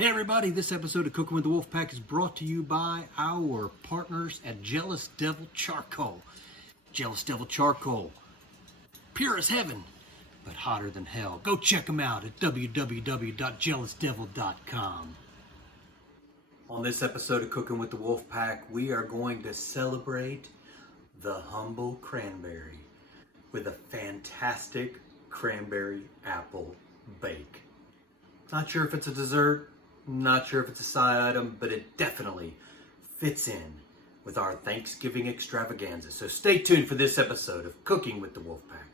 Hey everybody, this episode of Cooking with the Wolfpack is brought to you by our partners at Jealous Devil Charcoal. Jealous Devil Charcoal, pure as heaven, but hotter than hell. Go check them out at www.jealousdevil.com. On this episode of Cooking with the Wolfpack, we are going to celebrate the humble cranberry with a fantastic cranberry apple bake. Not sure if it's a dessert, not sure if it's a side item, but it definitely fits in with our Thanksgiving extravaganza. So stay tuned for this episode of Cooking with the Wolfpack.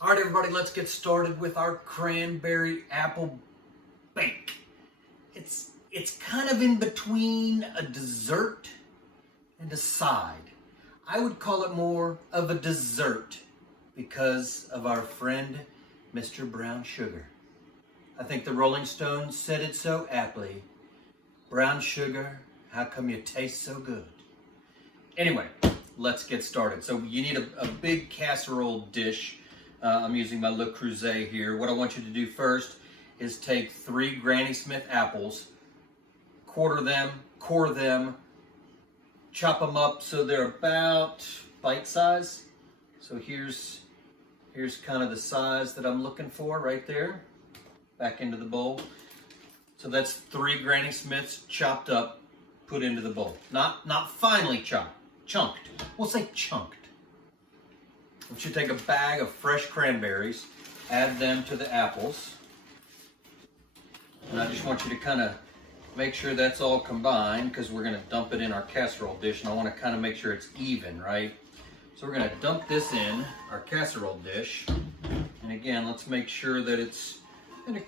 All right, everybody, let's get started with our cranberry apple bake. It's kind of in between a dessert and a side. I would call it more of a dessert because of our friend, Mr. Brown Sugar. I think the Rolling Stones said it so aptly. Brown sugar, how come you taste so good? Anyway, let's get started. So you need a big casserole dish. I'm using my Le Creuset here. What I want you to do first is take 3 Granny Smith apples, quarter them, core them, chop them up so they're about bite size. So here's kind of the size that I'm looking for right there. Back into the bowl. So that's 3 Granny Smiths chopped up, put into the bowl. Not finely chopped, chunked. We'll say chunked. We should take a bag of fresh cranberries, add them to the apples. And I just want you to kind of make sure that's all combined because we're going to dump it in our casserole dish, and I want to kind of make sure it's even, right? So we're going to dump this in our casserole dish. And again, let's make sure that it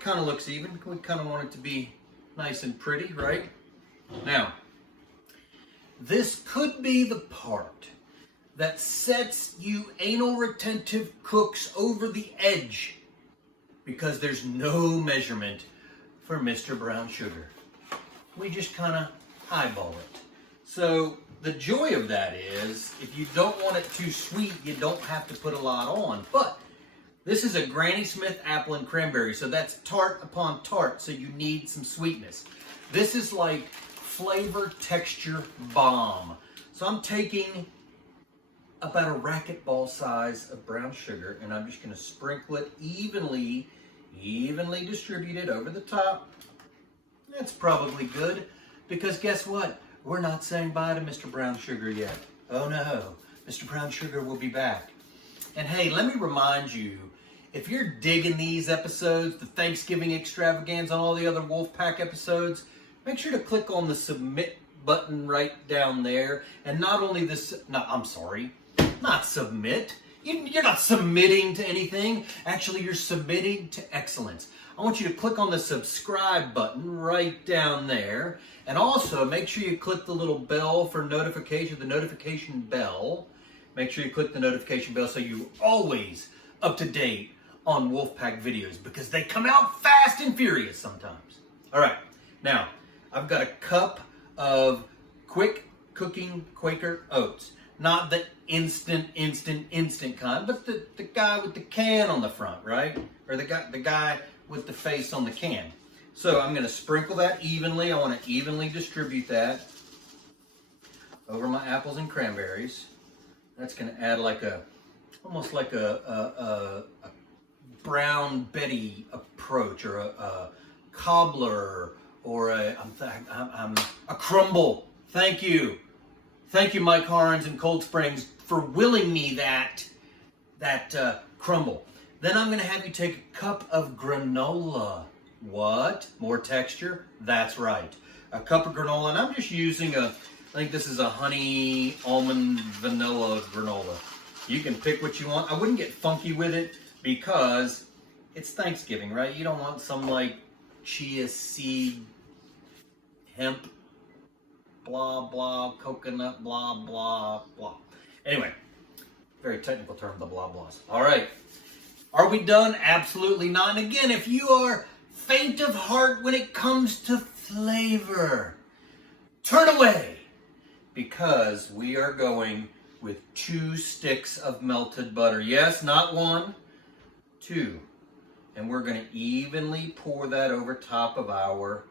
kind of looks even. We kind of want it to be nice and pretty, right? Now, this could be the part that sets you anal retentive cooks over the edge because there's no measurement for Mr. Brown Sugar. We just kind of eyeball it. So the joy of that is if you don't want it too sweet, you don't have to put a lot on. But this is a Granny Smith apple and cranberry, so that's tart upon tart, so you need some sweetness. This is like flavor texture bomb. So I'm taking about a racquetball size of brown sugar, and I'm just going to sprinkle it evenly distributed over the top. That's probably good, because guess what? We're not saying bye to Mr. Brown Sugar yet. Oh no, Mr. Brown Sugar will be back. And hey, let me remind you, if you're digging these episodes, the Thanksgiving extravaganza, and all the other Wolfpack episodes, make sure to click on the submit button right down there. And not only this, not submit. You're not submitting to anything. Actually, you're submitting to excellence. I want you to click on the subscribe button right down there. And also, make sure you click the little bell for notification, the notification bell. Make sure you click the notification bell so you're always up to date on Wolfpack videos because they come out fast and furious sometimes. All right, now, I've got a cup of quick cooking Quaker oats. Not the instant kind, but the guy with the can on the front, right? Or the guy with the face on the can. So I'm going to sprinkle that evenly. I want to evenly distribute that over my apples and cranberries. That's going to add almost like a Brown Betty approach, or a cobbler, or a crumble. Thank you. Thank you, Mike Harns in Cold Springs, for willing me that crumble. Then I'm going to have you take a cup of granola. What? More texture? That's right. A cup of granola, and I'm just using I think this is a honey almond vanilla granola. You can pick what you want. I wouldn't get funky with it because it's Thanksgiving, right? You don't want some like chia seed, hemp, blah, blah, coconut, blah, blah, blah. Anyway, very technical term, the blah, blahs. All right. Are we done? Absolutely not. And again, if you are faint of heart when it comes to flavor. Turn away, because we are going with 2 sticks of melted butter. Yes, not 1, 2. And we're going to evenly pour that over top of our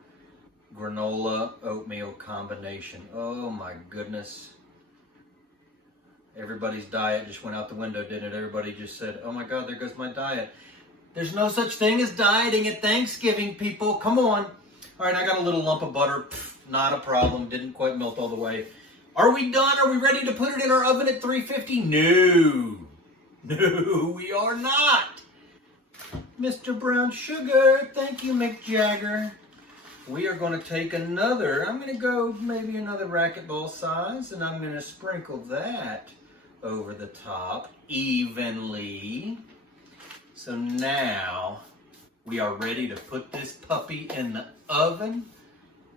granola oatmeal combination. Oh my goodness. Everybody's diet just went out the window, didn't it? Everybody just said, oh my God, there goes my diet. There's no such thing as dieting at Thanksgiving, people. Come on. All right, I got a little lump of butter. Pfft, not a problem. Didn't quite melt all the way. Are we done? Are we ready to put it in our oven at 350? No. No, we are not. Mr. Brown Sugar, thank you, Mick Jagger. We are going to take another, I'm going to go maybe another racquetball size, and I'm going to sprinkle that over the top evenly. So now we are ready to put this puppy in the oven.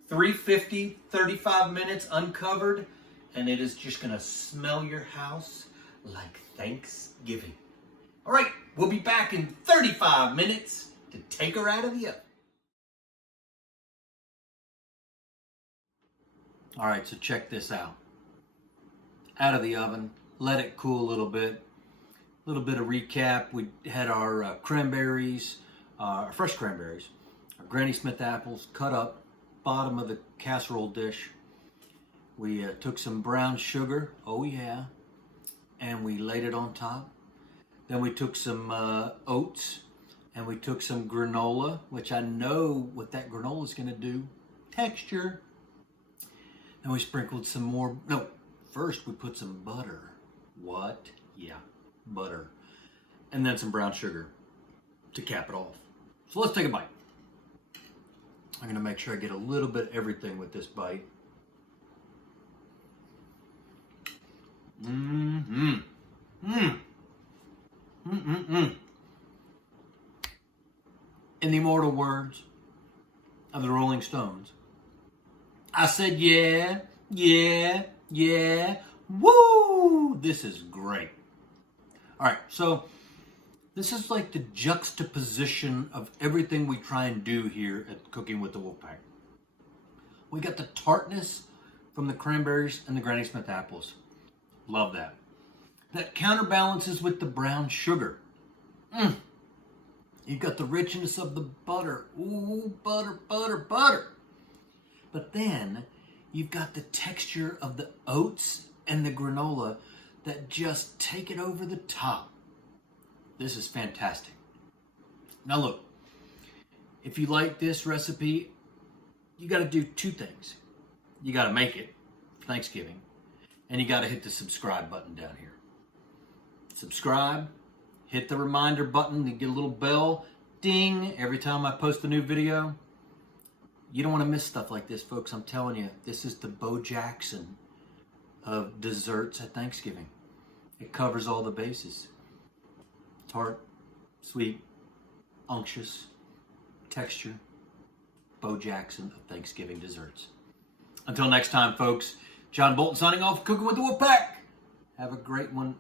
350, 35 minutes uncovered, and it is just going to smell your house like Thanksgiving. All right, we'll be back in 35 minutes to take her out of the oven. All right, so check this out. Out of the oven, let it cool a little bit. A little bit of recap. We had our cranberries, fresh cranberries, our Granny Smith apples cut up, bottom of the casserole dish. We took some brown sugar, oh yeah, and we laid it on top. Then we took some oats, and we took some granola, which I know what that granola is going to do, texture. And we sprinkled some more, no, first we put some butter. What? Yeah, butter. And then some brown sugar to cap it off. So let's take a bite. I'm going to make sure I get a little bit of everything with this bite. In the immortal words of the Rolling Stones, I said, yeah, yeah, yeah, woo! This is great. All right, so this is like the juxtaposition of everything we try and do here at Cooking with the Wolfpack. We got the tartness from the cranberries and the Granny Smith apples. Love that. That counterbalances with the brown sugar. You've got the richness of the butter. Ooh, butter, butter, butter. But then you've got the texture of the oats and the granola that just take it over the top. This is fantastic. Now look, if you like this recipe, you got to do 2 things. You got to make it for Thanksgiving, and you got to hit the subscribe button down here. Subscribe, hit the reminder button to get a little bell, ding, every time I post a new video. You don't want to miss stuff like this, folks. I'm telling you, this is the Bo Jackson of desserts at Thanksgiving. It covers all the bases. Tart, sweet, unctuous, texture. Bo Jackson of Thanksgiving desserts. Until next time, folks, John Bolton signing off, Cooking with the Wolfpack. Have a great one.